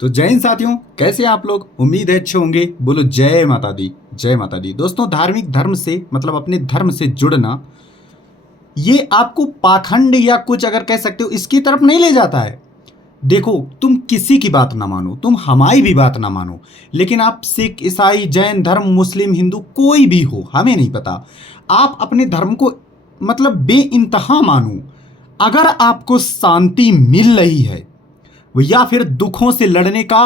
तो जय हिंद साथियों, कैसे हैं आप लोग। उम्मीद है अच्छे होंगे। बोलो जय माता दी, जय माता दी। दोस्तों, धार्मिक धर्म से मतलब अपने धर्म से जुड़ना ये आपको पाखंड या कुछ अगर कह सकते हो इसकी तरफ नहीं ले जाता है। देखो, तुम किसी की बात ना मानो, तुम हमारी भी बात ना मानो, लेकिन आप सिख, ईसाई, जैन धर्म, मुस्लिम, हिंदू कोई भी हो, हमें नहीं पता, आप अपने धर्म को मतलब बेइंतहा मानो। अगर आपको शांति मिल रही है या फिर दुखों से लड़ने का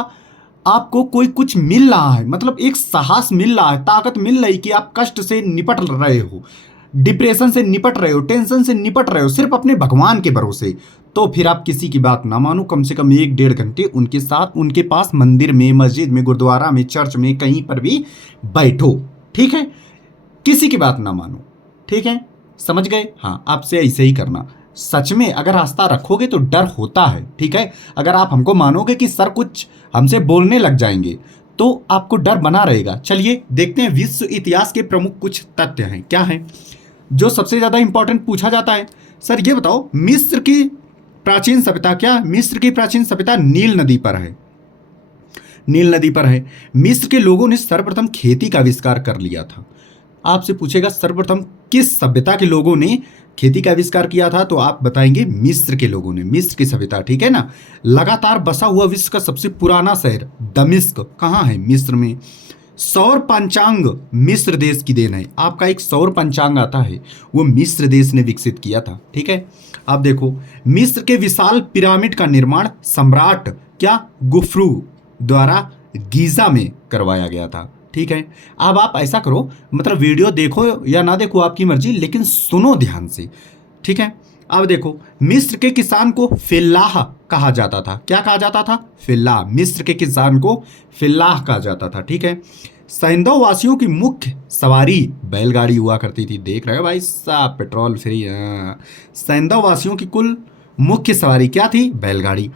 आपको कोई कुछ मिल रहा है, मतलब एक साहस मिल रहा है, ताकत मिल रही कि आप कष्ट से निपट रहे हो, डिप्रेशन से निपट रहे हो, टेंशन से निपट रहे हो सिर्फ अपने भगवान के भरोसे, तो फिर आप किसी की बात ना मानो। कम से कम 1-1.5 घंटे उनके साथ, उनके पास मंदिर में, मस्जिद में, गुरुद्वारा में, चर्च में, कहीं पर भी बैठो। ठीक है, किसी की बात ना मानो। ठीक है, समझ गए। हाँ, आपसे ऐसे ही करना। सच में अगर आस्था रखोगे तो डर होता है। ठीक है, अगर आप हमको मानोगे कि सर कुछ हमसे बोलने लग जाएंगे तो आपको डर बना रहेगा। चलिए देखते हैं विश्व इतिहास के प्रमुख कुछ तथ्य हैं। क्या है जो सबसे ज्यादा इंपॉर्टेंट पूछा जाता है? सर ये बताओ, मिस्र की प्राचीन सभ्यता, क्या मिस्र की प्राचीन सभ्यता नील नदी पर है? नील नदी पर है। मिस्र के लोगों ने सर्वप्रथम खेती का आविष्कार कर लिया था। आपसे पूछेगा सर्वप्रथम किस सभ्यता के लोगों ने खेती का आविष्कार किया था, तो आप बताएंगे मिस्र के लोगों ने, मिस्र की सभ्यता। ठीक है ना। लगातार बसा हुआ विश्व का सबसे पुराना शहर दमिश्क कहाँ है? मिस्र में। सौर पंचांग मिस्र देश की देन है। आपका एक सौर पंचांग आता है, वो मिस्र देश ने विकसित किया था। ठीक है, आप देखो, मिस्र के विशाल पिरामिड का निर्माण सम्राट क्या गुफ्रू द्वारा गीजा में करवाया गया था। ठीक है, अब आप ऐसा करो, मतलब वीडियो देखो या ना देखो आपकी मर्जी, लेकिन सुनो ध्यान से। ठीक है, अब देखो, मिस्र के किसान को फिल्लाह कहा जाता था। क्या कहा जाता था? फिल्लाह। मिस्र के किसान को फिल्लाह कहा जाता था। ठीक है, सैंधव वासियों की मुख्य सवारी बैलगाड़ी हुआ करती थी। देख रहे हो भाई साहब, पेट्रोल फ्री। सैंधव वासियों की कुल मुख्य सवारी क्या थी? बैलगाड़ी।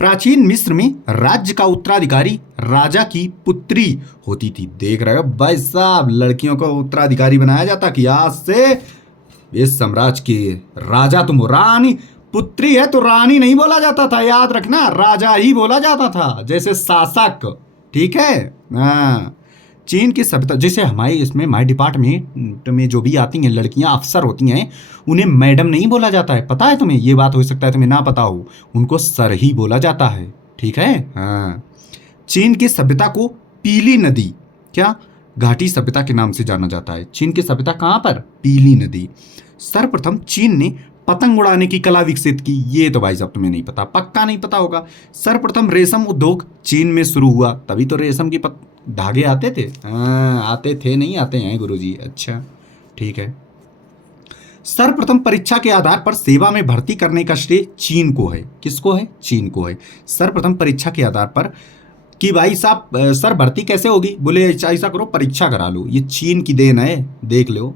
प्राचीन मिस्र में राज्य का उत्तराधिकारी राजा की पुत्री होती थी। देख रहे हो भाई साहब, लड़कियों को उत्तराधिकारी बनाया जाता कि आज से इस साम्राज्य की राजा तुम हो। रानी पुत्री है तो रानी नहीं बोला जाता था, याद रखना, राजा ही बोला जाता था, जैसे शासक। ठीक है। हाँ, चीन की सभ्यता, जैसे हमारे इसमें माय डिपार्टमेंट में जो भी आती हैं लड़कियां अफसर होती हैं, उन्हें मैडम नहीं बोला जाता है। पता है तुम्हें? ये बात हो सकता है तुम्हें ना पता हो, उनको सर ही बोला जाता है। ठीक है। हाँ, चीन की सभ्यता को पीली नदी, क्या घाटी सभ्यता के नाम से जाना जाता है। चीन की सभ्यता कहाँ पर? पीली नदी। सर्वप्रथम चीन ने पतंग उड़ाने की कला विकसित की। ये तो भाई साहब तुम्हें नहीं पता, पक्का नहीं पता होगा। सर्वप्रथम रेशम उद्योग चीन में शुरू हुआ, तभी तो रेशम की धागे आते थे। हाँ, आते थे नहीं, आते हैं गुरुजी। अच्छा, ठीक है। सर्वप्रथम परीक्षा के आधार पर सेवा में भर्ती करने का श्रेय चीन को है। किसको है? चीन को है। सर्वप्रथम परीक्षा के आधार पर कि भाई साहब सर भर्ती कैसे होगी? बोले ऐसा करो, परीक्षा करा लो। ये चीन की देन है, देख लो।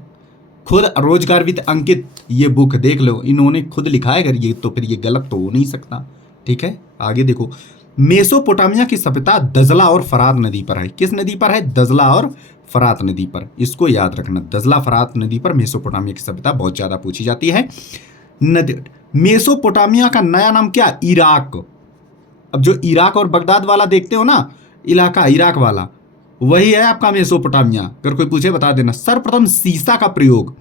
खुद रोजगार विद अंकित ये बुक देख लो, इन्होंने खुद लिखा है। अगर ये तो फिर ये गलत तो हो नहीं सकता। ठीक है, आगे देखो। मेसोपोटामिया की सभ्यता दजला और फरात नदी पर है। किस नदी पर है? दजला और फरात नदी पर। इसको याद रखना, दजला फरात नदी पर मेसोपोटामिया की सभ्यता बहुत ज्यादा पूछी जाती है। नदी मेसोपोटामिया का नया नाम क्या? इराक। अब जो इराक और बगदाद वाला देखते हो ना इलाका, इराक वाला, वही है आपका मेसोपोटामिया। अगर कोई पूछे बता देना। सर्वप्रथम सीसा का प्रयोग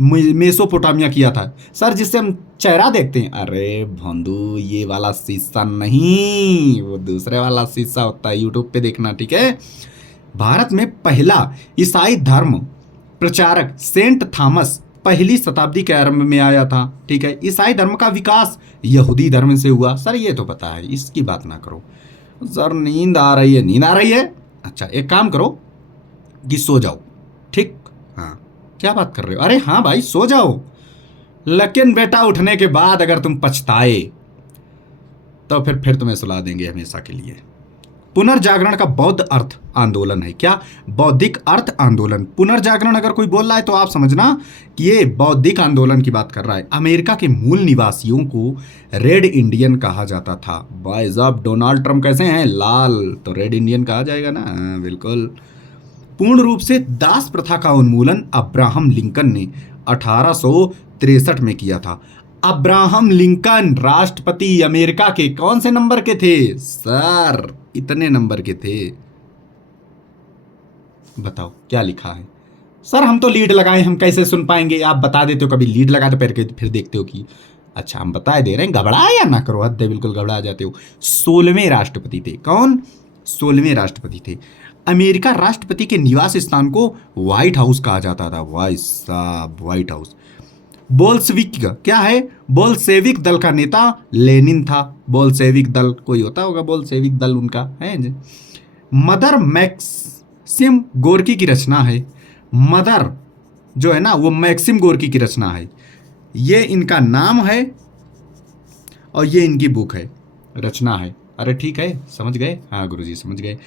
मेसोपोटामिया किया था। सर जिससे हम चेहरा देखते हैं, अरे भोंदू ये वाला शीशा नहीं, वो दूसरे वाला शीशा होता है, यूट्यूब पे देखना। ठीक है। भारत में पहला ईसाई धर्म प्रचारक सेंट थॉमस पहली शताब्दी के आरंभ में आया था। ठीक है। ईसाई धर्म का विकास यहूदी धर्म से हुआ। सर ये तो पता है, इसकी बात ना करो। सर नींद आ रही है, नींद आ रही है। अच्छा, एक काम करो कि सो जाओ। ठीक। हाँ, क्या बात कर रहे हो? अरे हाँ भाई, सो जाओ, लेकिन बेटा उठने के बाद अगर तुम पछताए तो फिर तुम्हें सुला देंगे हमेशा के लिए। पुनर्जागरण का बौद्ध अर्थ आंदोलन है। क्या? बौद्धिक अर्थ आंदोलन। पुनर्जागरण अगर कोई बोल रहा है तो आप समझना कि ये बौद्धिक आंदोलन की बात कर रहा है। अमेरिका के मूल निवासियों को रेड इंडियन कहा जाता था। भाई साहब डोनाल्ड ट्रंप कैसे हैं? लाल, तो रेड इंडियन कहा जाएगा ना। बिल्कुल। पूर्ण रूप से दास प्रथा का उन्मूलन अब्राहम लिंकन ने 1863 में किया था। अब्राहम लिंकन राष्ट्रपति अमेरिका के कौन से नंबर के थे सर? इतने नंबर के थे। बताओ क्या लिखा है सर? हम तो लीड लगाए, हम कैसे सुन पाएंगे? आप बता देते हो, कभी लीड लगाते फिर देखते हो कि अच्छा हम बता दे रहे हैं, घबराया ना करो, हद है, बिल्कुल घबरा जाते हो। 16वें राष्ट्रपति थे। कौन? 16वें राष्ट्रपति थे। अमेरिका राष्ट्रपति के निवास स्थान को व्हाइट हाउस कहा जाता था। भाई साहब, व्हाइट हाउस। बोल्शेविक क्या है? बोल्शेविक दल का नेता लेनिन था। बोल्शेविक दल कोई होता होगा, बोल्शेविक दल उनका है। मदर मैक्सिम गोर्की की रचना है। मदर जो है ना, वो मैक्सिम गोर्की की रचना है। ये इनका नाम है और ये इनकी बुक है, रचना है। अरे ठीक है, समझ गए? हाँ गुरुजी समझ गए।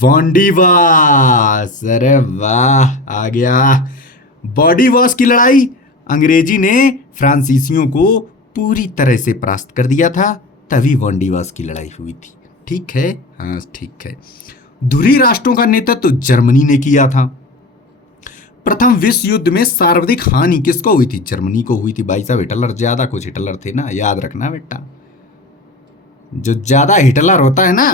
बॉडी वॉश, अरे वाह, आ गया। बॉडी वॉश की लड़ाई अंग्रेजी ने फ्रांसीसियों को पूरी तरह से परास्त कर दिया था, तभी बॉडी वॉश की लड़ाई हुई थी। ठीक है, हाँ ठीक है। धुरी राष्ट्रों का नेतृत्व तो जर्मनी ने किया था। प्रथम विश्व युद्ध में सर्वाधिक हानि किसको हुई थी? जर्मनी को हुई थी। भाई साहब, हिटलर ज्यादा कुछ हिटलर थे ना, याद रखना बेटा। जो ज्यादा हिटलर होता है ना,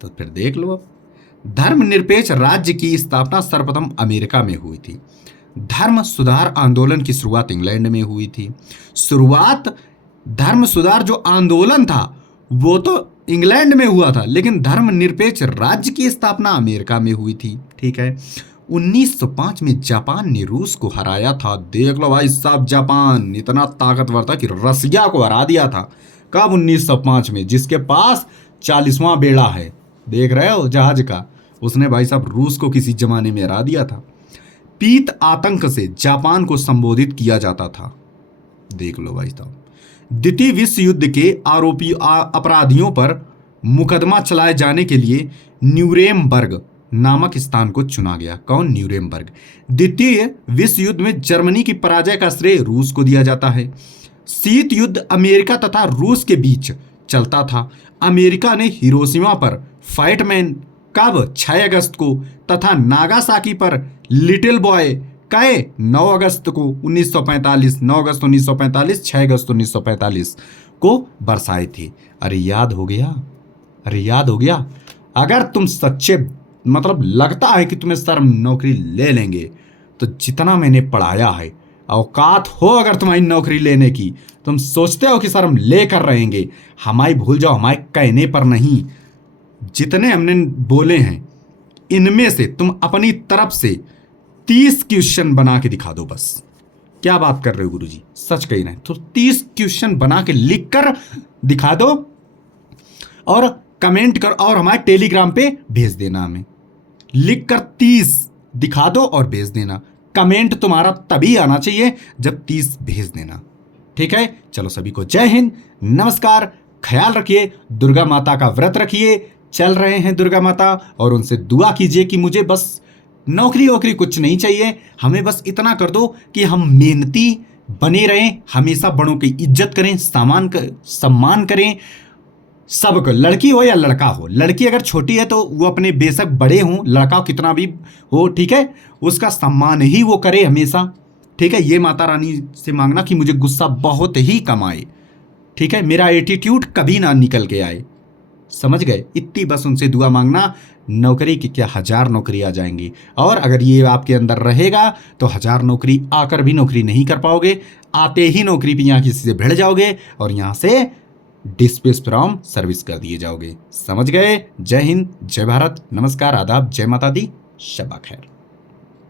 तो फिर देख लो। अब धर्मनिरपेक्ष राज्य की स्थापना सर्वप्रथम अमेरिका में हुई थी। धर्म सुधार आंदोलन की शुरुआत इंग्लैंड में हुई थी। शुरुआत धर्म सुधार जो आंदोलन था वो तो इंग्लैंड में हुआ था, लेकिन धर्मनिरपेक्ष राज्य की स्थापना अमेरिका में हुई थी। ठीक है। 1905 में जापान ने रूस को हराया था। देख लो भाई साहब, जापान इतना ताकतवर था कि रसिया को हरा दिया था। कब? 1905 में। जिसके पास 40वां बेड़ा है, देख रहे हो, जहाज का, उसने भाई साहब रूस को किसी जमाने में हरा दिया था। पीत आतंक से जापान को संबोधित किया जाता था। देख लो भाई साहब। द्वितीय विश्व युद्ध के आरोपी अपराधियों पर मुकदमा चलाए जाने के लिए न्यूरेमबर्ग नामक स्थान को चुना गया। कौन? न्यूरेमबर्ग। द्वितीय विश्व युद्ध में जर्मनी की पराजय का श्रेय रूस को दिया जाता है। शीत युद्ध अमेरिका तथा रूस के बीच चलता था। अमेरिका ने हिरोशिमा पर फाइटमैन कब? 6 अगस्त को, तथा नागासाकी पर लिटिल बॉय कए 9 अगस्त को 1945, 9 अगस्त 1945, 6 अगस्त 1945 को बरसाए थे। अरे याद हो गया, अरे याद हो गया। अगर तुम सच्चे, मतलब लगता है कि तुम्हें सर नौकरी ले लेंगे, तो जितना मैंने पढ़ाया है, औकात हो अगर तुम्हारी नौकरी लेने की, तुम सोचते हो कि सर हम लेकर रहेंगे, हमारी भूल जाओ, हमारे कहने पर नहीं। जितने हमने बोले हैं इनमें से तुम अपनी तरफ से 30 क्वेश्चन बना के दिखा दो बस। क्या बात कर रहे हो गुरुजी? सच कही ना, तो 30 क्वेश्चन बना के लिख कर दिखा दो और कमेंट कर, और हमारे टेलीग्राम पे भेज देना। हमें लिख कर 30 दिखा दो और भेज देना। कमेंट तुम्हारा तभी आना चाहिए जब 30 भेज देना। ठीक है, चलो सभी को जय हिंद, नमस्कार, ख्याल रखिए, दुर्गा माता का व्रत रखिए। चल रहे हैं दुर्गा माता, और उनसे दुआ कीजिए कि मुझे बस नौकरी वोकरी कुछ नहीं चाहिए, हमें बस इतना कर दो कि हम मेहनती बने रहें, हमेशा बड़ों की इज्जत करें, सम्मान करें सबको। लड़की हो या लड़का हो, लड़की अगर छोटी है तो वो अपने बेशक बड़े हों, लड़का कितना भी हो, ठीक है, उसका सम्मान ही वो करे हमेशा। ठीक है, ये माता रानी से मांगना कि मुझे गुस्सा बहुत ही कम आए। ठीक है, मेरा एटीट्यूड कभी ना निकल के आए। समझ गए? इतनी बस उनसे दुआ मांगना। नौकरी की क्या 1000 नौकरी आ जाएंगी, और अगर ये आपके अंदर रहेगा तो 1000 नौकरी आकर भी नौकरी नहीं कर पाओगे। आते ही नौकरी पे यहाँ किसी से भिड़ जाओगे और यहाँ से डिस्पेस फ्रॉम सर्विस कर दिए जाओगे। समझ गए? जय हिंद, जय भारत, नमस्कार, आदाब, जय माता दी, शब्बा खैर।